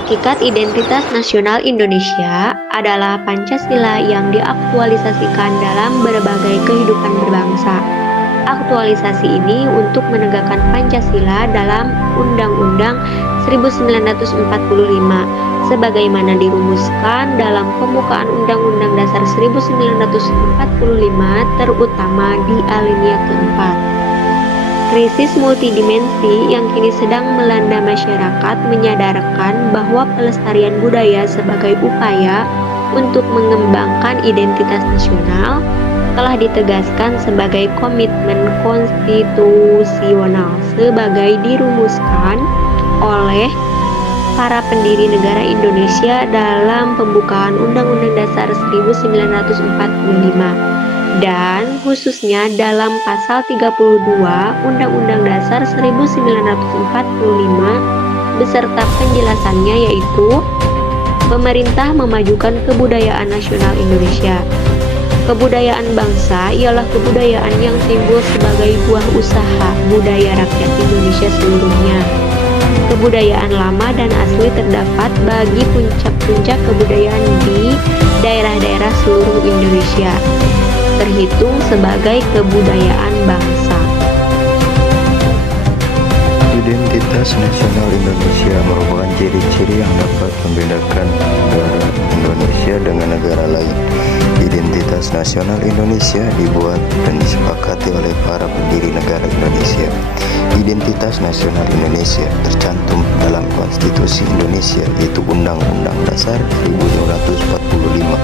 Hakikat identitas nasional Indonesia adalah Pancasila yang diaktualisasikan dalam berbagai kehidupan berbangsa. Aktualisasi ini untuk menegakkan Pancasila dalam Undang-Undang 1945 sebagaimana dirumuskan dalam pembukaan Undang-Undang Dasar 1945 terutama di alinea keempat. Krisis multidimensi yang kini sedang melanda masyarakat menyadarkan bahwa pelestarian budaya sebagai upaya untuk mengembangkan identitas nasional telah ditegaskan sebagai komitmen konstitusional sebagai dirumuskan oleh para pendiri negara Indonesia dalam pembukaan Undang-Undang Dasar 1945 dan khususnya dalam pasal 32 Undang-Undang Dasar 1945 beserta penjelasannya, yaitu pemerintah memajukan kebudayaan nasional Indonesia. Kebudayaan bangsa ialah kebudayaan yang timbul sebagai buah usaha budaya rakyat Indonesia seluruhnya. Kebudayaan lama dan asli terdapat bagi puncak-puncak kebudayaan di daerah-daerah seluruh Indonesia, terhitung sebagai kebudayaan bangsa. Identitas nasional Indonesia merupakan ciri-ciri yang dapat membedakan negara Indonesia dengan negara lain. Identitas nasional Indonesia dibuat dan disepakati oleh para pendiri negara Indonesia. Identitas nasional Indonesia tercantum dalam Konstitusi Indonesia, yaitu Undang-Undang Dasar 1945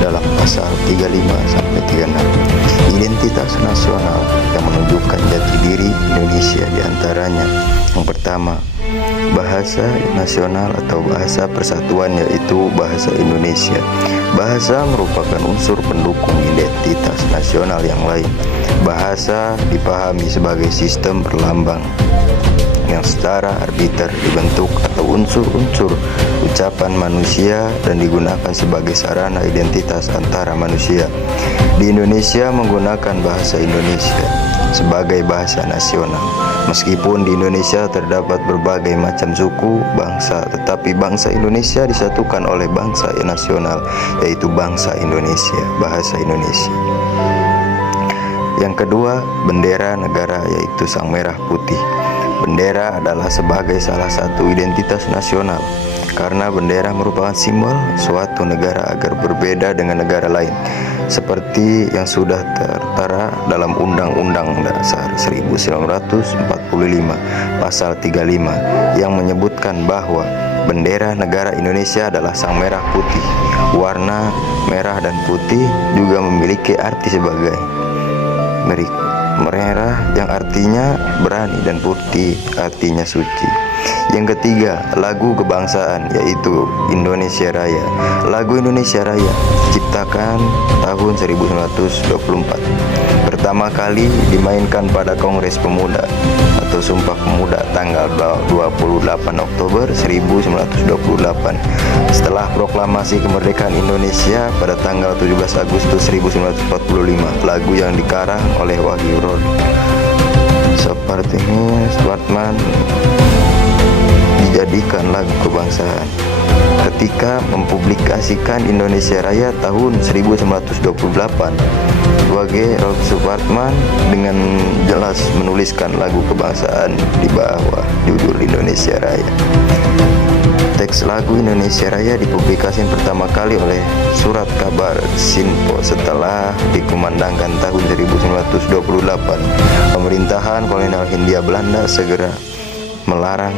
dalam pasal 35 sampai 36. Identitas nasional yang menunjukkan jati diri Indonesia diantaranya: yang pertama, bahasa nasional atau bahasa persatuan, yaitu bahasa Indonesia. Bahasa merupakan unsur pendukung identitas nasional yang lain. Bahasa dipahami sebagai sistem berlambang yang secara arbiter dibentuk atau unsur-unsur ucapan manusia dan digunakan sebagai sarana identitas antara manusia. Di Indonesia menggunakan bahasa Indonesia sebagai bahasa nasional. Meskipun di Indonesia terdapat berbagai macam suku, bangsa, tetapi bangsa Indonesia disatukan oleh bangsa nasional, yaitu bangsa Indonesia, bahasa Indonesia. Yang kedua, bendera negara, yaitu sang merah putih. Bendera adalah sebagai salah satu identitas nasional, karena bendera merupakan simbol suatu negara agar berbeda dengan negara lain, seperti yang sudah tertera dalam Undang-Undang Dasar 1945 pasal 35 yang menyebutkan bahwa bendera negara Indonesia adalah sang merah putih. Warna merah dan putih juga memiliki arti sebagai merah yang artinya berani dan putih artinya suci. Yang ketiga, lagu kebangsaan, yaitu Indonesia Raya. Lagu Indonesia Raya diciptakan tahun 1924. Pertama kali dimainkan pada Kongres Pemuda atau Sumpah Pemuda tanggal 28 Oktober 1928. Setelah proklamasi kemerdekaan Indonesia pada tanggal 17 Agustus 1945, lagu yang dikarang oleh Wahyu Rodi sepertinya Suwartman dijadikan lagu kebangsaan. Ketika mempublikasikan Indonesia Raya tahun 1928, W.G. Supratman dengan jelas menuliskan lagu kebangsaan di bawah judul Indonesia Raya. Teks lagu Indonesia Raya dipublikasikan pertama kali oleh Surat Kabar Sinpo setelah dikumandangkan tahun 1928. Pemerintahan kolonial Hindia Belanda segera melarang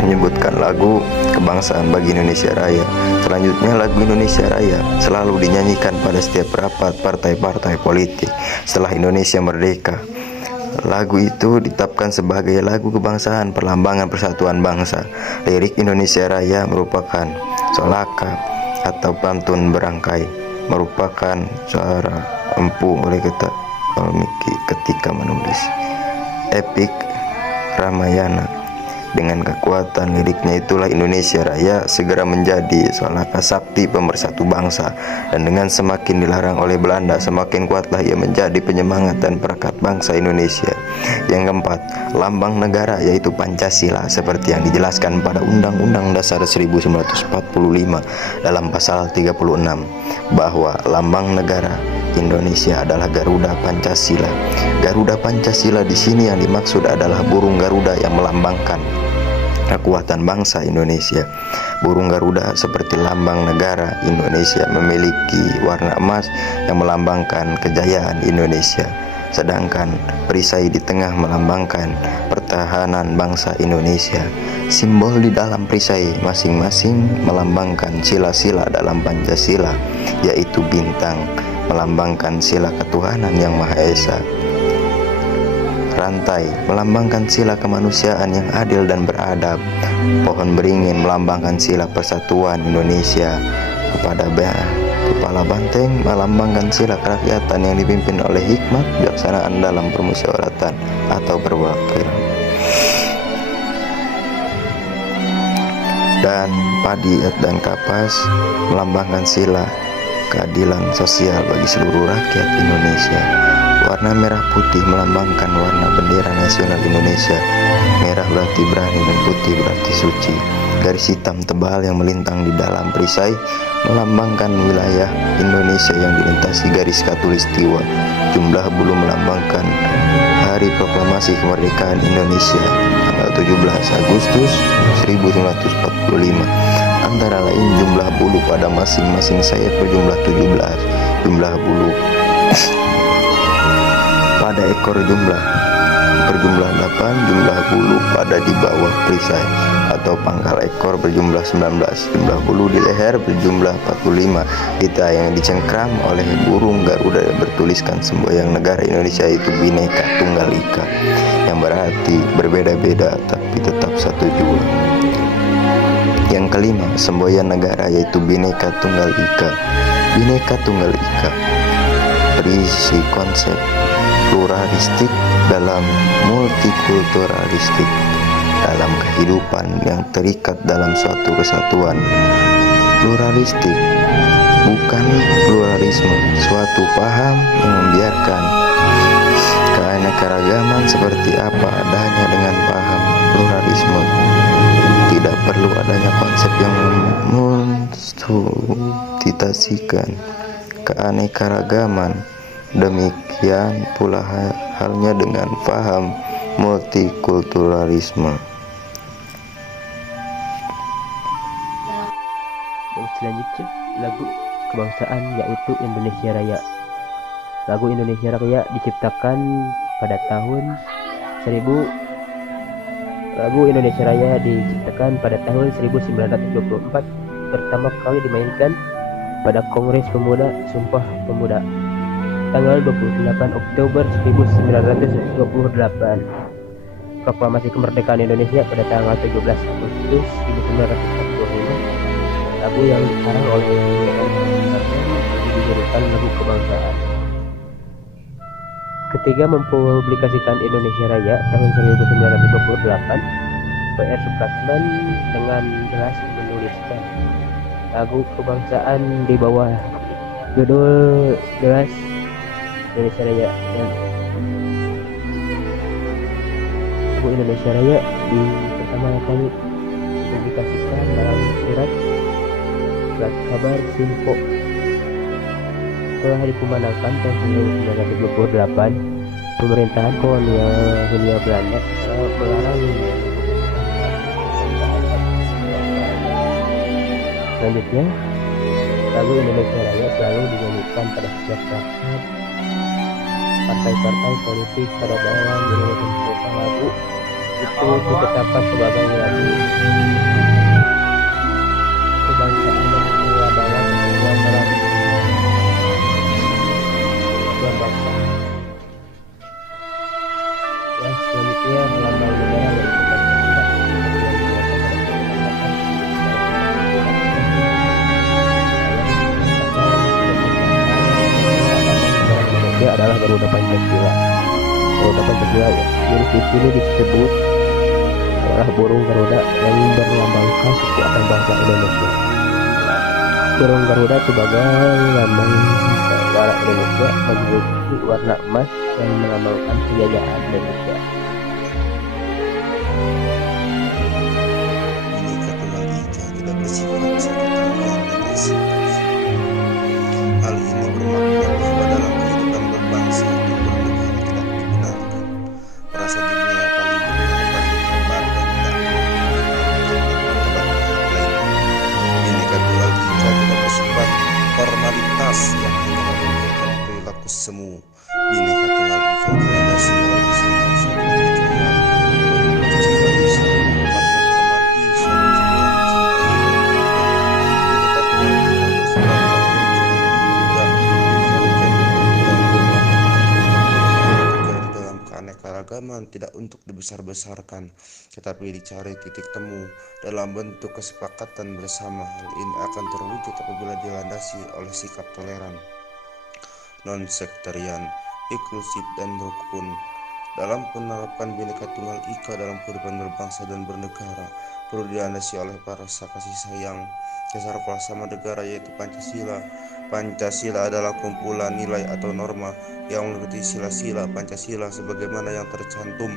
menyebutkan lagu kebangsaan bagi Indonesia Raya. Selanjutnya, lagu Indonesia Raya selalu dinyanyikan pada setiap rapat partai-partai politik setelah Indonesia merdeka. Lagu itu ditetapkan sebagai lagu kebangsaan, perlambangan persatuan bangsa. Lirik Indonesia Raya merupakan solaka atau pantun berangkai, merupakan suara empu oleh Valmiki ketika menulis epik Ramayana. Dengan kekuatan liriknya itulah Indonesia Raya segera menjadi solaka sakti pemersatu bangsa, dan dengan semakin dilarang oleh Belanda, semakin kuatlah ia menjadi penyemangat dan perekat bangsa Indonesia. Yang keempat, lambang negara yaitu Pancasila seperti yang dijelaskan pada Undang-Undang Dasar 1945 dalam pasal 36 bahwa lambang negara Indonesia adalah Garuda Pancasila. Garuda Pancasila di sini yang dimaksud adalah burung Garuda yang melambangkan kekuatan bangsa Indonesia. Burung Garuda seperti lambang negara Indonesia memiliki warna emas yang melambangkan kejayaan Indonesia. Sedangkan perisai di tengah melambangkan pertahanan bangsa Indonesia. Simbol di dalam perisai masing-masing melambangkan sila-sila dalam Pancasila, yaitu bintang melambangkan sila ketuhanan yang Maha Esa. Rantai melambangkan sila kemanusiaan yang adil dan beradab. Pohon beringin melambangkan sila persatuan Indonesia. Kepala banteng melambangkan sila kerakyatan yang dipimpin oleh hikmat kebijaksanaan dalam permusyawaratan atau perwakilan. Dan padi dan kapas melambangkan sila keadilan sosial bagi seluruh rakyat Indonesia. Warna merah putih melambangkan warna bendera nasional Indonesia. Merah berarti berani dan putih berarti suci. Garis hitam tebal yang melintang di dalam perisai melambangkan wilayah Indonesia yang dilintasi garis khatulistiwa. Jumlah bulu melambangkan Hari Proklamasi Kemerdekaan Indonesia tanggal 17 Agustus 1945. Antara lain jumlah bulu pada masing-masing sayap berjumlah 17. Jumlah bulu pada ekor berjumlah 8, jumlah bulu pada di bawah perisai atau pangkal ekor berjumlah 19, jumlah bulu di leher berjumlah 45. Pita yang dicengkram oleh burung Garuda bertuliskan semboyan negara Indonesia itu Bhinneka Tunggal Ika, yang berarti berbeda-beda tapi tetap satu jua. Yang kelima, semboyan negara yaitu Bhinneka Tunggal Ika. Bhinneka Tunggal Ika berisi konsep pluralistik dalam multikulturalistik, dalam kehidupan yang terikat dalam suatu kesatuan. Pluralistik bukan pluralisme, suatu paham yang membiarkan keanekaragaman seperti apa adanya dengan paham pluralisme. Tidak perlu adanya konsep yang mensustitusikan keanekaragaman. Demikian pula halnya dengan paham multikulturalisme. Yang selanjutnya, lagu kebangsaan yaitu Indonesia Raya. Lagu Indonesia Raya diciptakan pada tahun 1000. Lagu Indonesia Raya diciptakan pada tahun 1924, pertama kali dimainkan pada Kongres Pemuda Sumpah Pemuda tanggal 28 Oktober 1928. Proklamasi Kemerdekaan Indonesia pada tanggal 17 Agustus 1945. Lagu yang dikarang oleh dijadikan lagu kebangsaan. Ketika mempublikasikan Indonesia Raya tahun 1928, PR Supratman dengan jelas menuliskan lagu kebangsaan di bawah judul jelas Indonesia Raya. Dan lagu Indonesia Raya pertama kali dipublikasikan dalam surat kabar Simpo. Setelah dikumandangkan tahun 1928, pemerintahan kolonial Hindia Belanda melarang. Selanjutnya, lagu Indonesia Raya selalu dinyanyikan pada setiap rapat partai-partai politik pada dalam Indonesia. Lagu itu ditetapkan sebagai lagu kebangsaan dan melambangkan kebangsaan bangsa. Yang selanjutnya, lambang negara yang adalah Garuda Pancasila. Garuda Pancasila yang di sini disebut adalah burung Garuda yang berlambangkan kekuatan bangsa Indonesia. Burung Garuda sebagai lambang negara Indonesia memiliki warna emas yang melambangkan kejayaan Indonesia. Bhinneka Tunggal Ika tidak bersifat seketengah dan eksklusif. Hal ini bermakna bahwa dalam kehidupan berbangsa dan bernegara tidak dibenarkan merasa dirinya yang paling benar, paling hebat, dan tidak martabat pihak lainnya. Bhinneka Tunggal Ika tidak bersifat formalitas yang hanya menunjukkan perilaku semu. Bhinneka Tunggal Ika dilandasi oleh suatu kepercayaan yang mempercayai saling menghormat, menghormati, saling cinta, cintai, dan bernegara. Bhinneka Tunggal Ika bersifat tidak yang bermakna juga di dalam keanekaragaman, tidak untuk dibesar-besarkan, tetapi dicari titik temu dalam bentuk kesepakatan bersama. Hal ini akan terwujud apabila dilandasi oleh sikap toleran, non-sektarian, inklusif, dan rukun. Dalam penerapan Bhinneka Tunggal Ika dalam kehidupan berbangsa dan bernegara perlu dilandasi oleh rasa kasih sayang, dasar prasama negara yaitu Pancasila. Pancasila adalah kumpulan nilai atau norma yang meliputi sila-sila Pancasila sebagaimana yang tercantum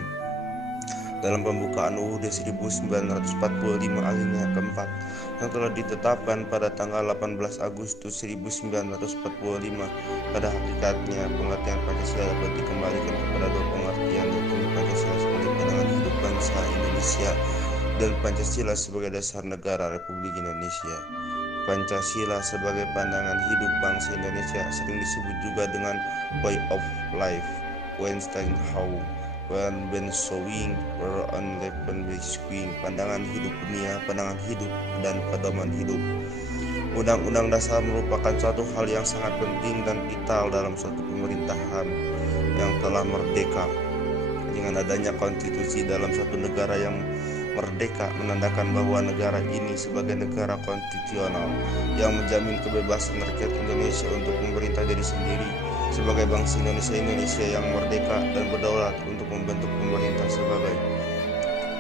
dalam pembukaan UUD 1945 alinea keempat yang telah ditetapkan pada tanggal 18 Agustus 1945. Pada hakikatnya, pengertian Pancasila dapat dikembalikan kepada dua pengertian, yaitu Pancasila sebagai pandangan hidup bangsa Indonesia dan Pancasila sebagai dasar negara Republik Indonesia. Pancasila sebagai pandangan hidup bangsa Indonesia sering disebut juga dengan way of life, Weinsteinhow, Ben Sowing, on Levenwijk, pandangan hidup dunia, pandangan hidup, dan pedoman hidup. Undang-undang dasar merupakan suatu hal yang sangat penting dan vital dalam suatu pemerintahan yang telah merdeka. Dengan adanya konstitusi dalam suatu negara yang merdeka menandakan bahwa negara ini sebagai negara konstitusional yang menjamin kebebasan rakyat Indonesia untuk memerintah diri sendiri sebagai bangsa Indonesia yang merdeka dan berdaulat untuk membentuk pemerintah sebagai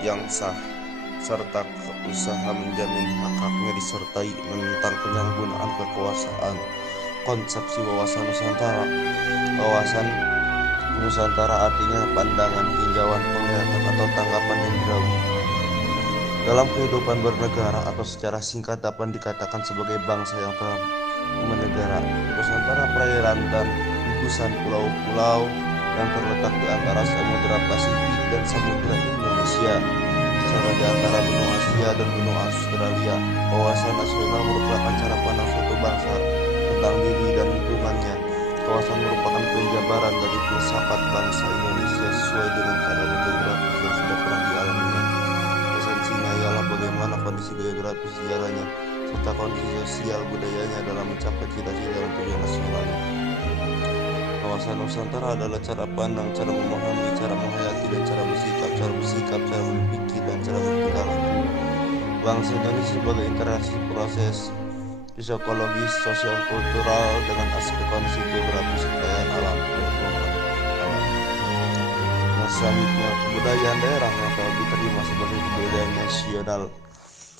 yang sah, serta usaha menjamin hak-haknya disertai menentang penyalahgunaan kekuasaan. Konsepsi wawasan Nusantara. Wawasan Nusantara artinya pandangan, tinjauan, penglihatan, atau tanggapan indrawi dalam kehidupan bernegara, atau secara singkat dapat dikatakan sebagai bangsa yang telah menegara. Nusantara perairan dan gugusan pulau-pulau yang terletak di antara Samudra Pasifik dan Samudra Indonesia, serta di antara benua Asia dan benua Australia. Wawasan nasional merupakan cara pandang suatu bangsa tentang diri dan lingkungannya. Kawasan merupakan penjabaran dari filsafat bangsa Indonesia sesuai dengan keadaan geografis yang sudah pernah dialaminya. Esensinya ialah bagaimana kondisi geografis sejarahnya serta kondisi sosial budayanya dalam mencapai cita-cita dan tujuan nasionalnya. Kawasan Nusantara adalah cara pandang, cara memahami, cara menghayati, dan cara bersikap, cara berpikir, dan cara berperilaku bangsa Indonesia sebagai interaksi proses psikologis, sosial, kultural dengan aspek kondisi geografis, kekayaan alam, selanjutnya kebudayaan daerah yang telah diterima sebagai kebudayaan nasional.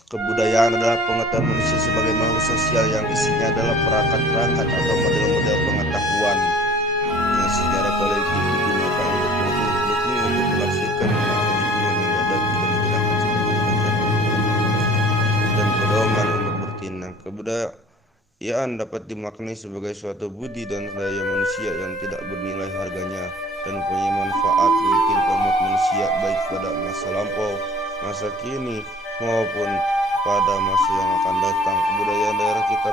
Kebudayaan adalah pengetahuan manusia sebagai makhluk sosial yang isinya adalah perangkat-perangkat atau model-model pengetahuan yang secara kolektif digunakan untuk menafsirkan pemahaman lingkungan yang dihadapi dan digunakan sebagai panduan dan pedoman untuk bertindak. Kebudayaan dapat dimaknai sebagai suatu budi dan daya manusia yang tidak bernilai harganya dan punya manfaat bagi kehidupan umat manusia baik pada masa lampau, masa kini, maupun pada masa yang akan datang. Kebudayaan daerah kita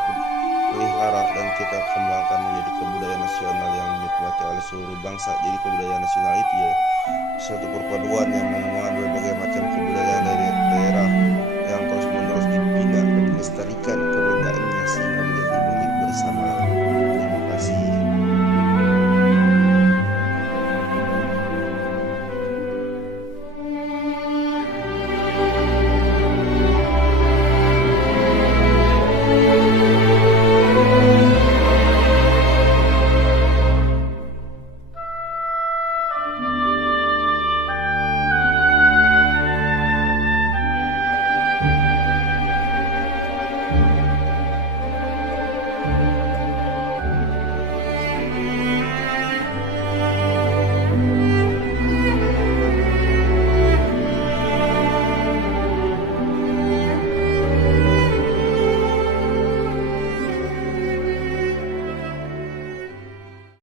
pelihara dan kita kembangkan menjadi kebudayaan nasional yang dinikmati oleh seluruh bangsa. Jadi kebudayaan nasional itu ya suatu perpaduan yang mengumpulkan berbagai macam kebudayaan dari daerah yang terus-menerus dibina dan dilestarikan.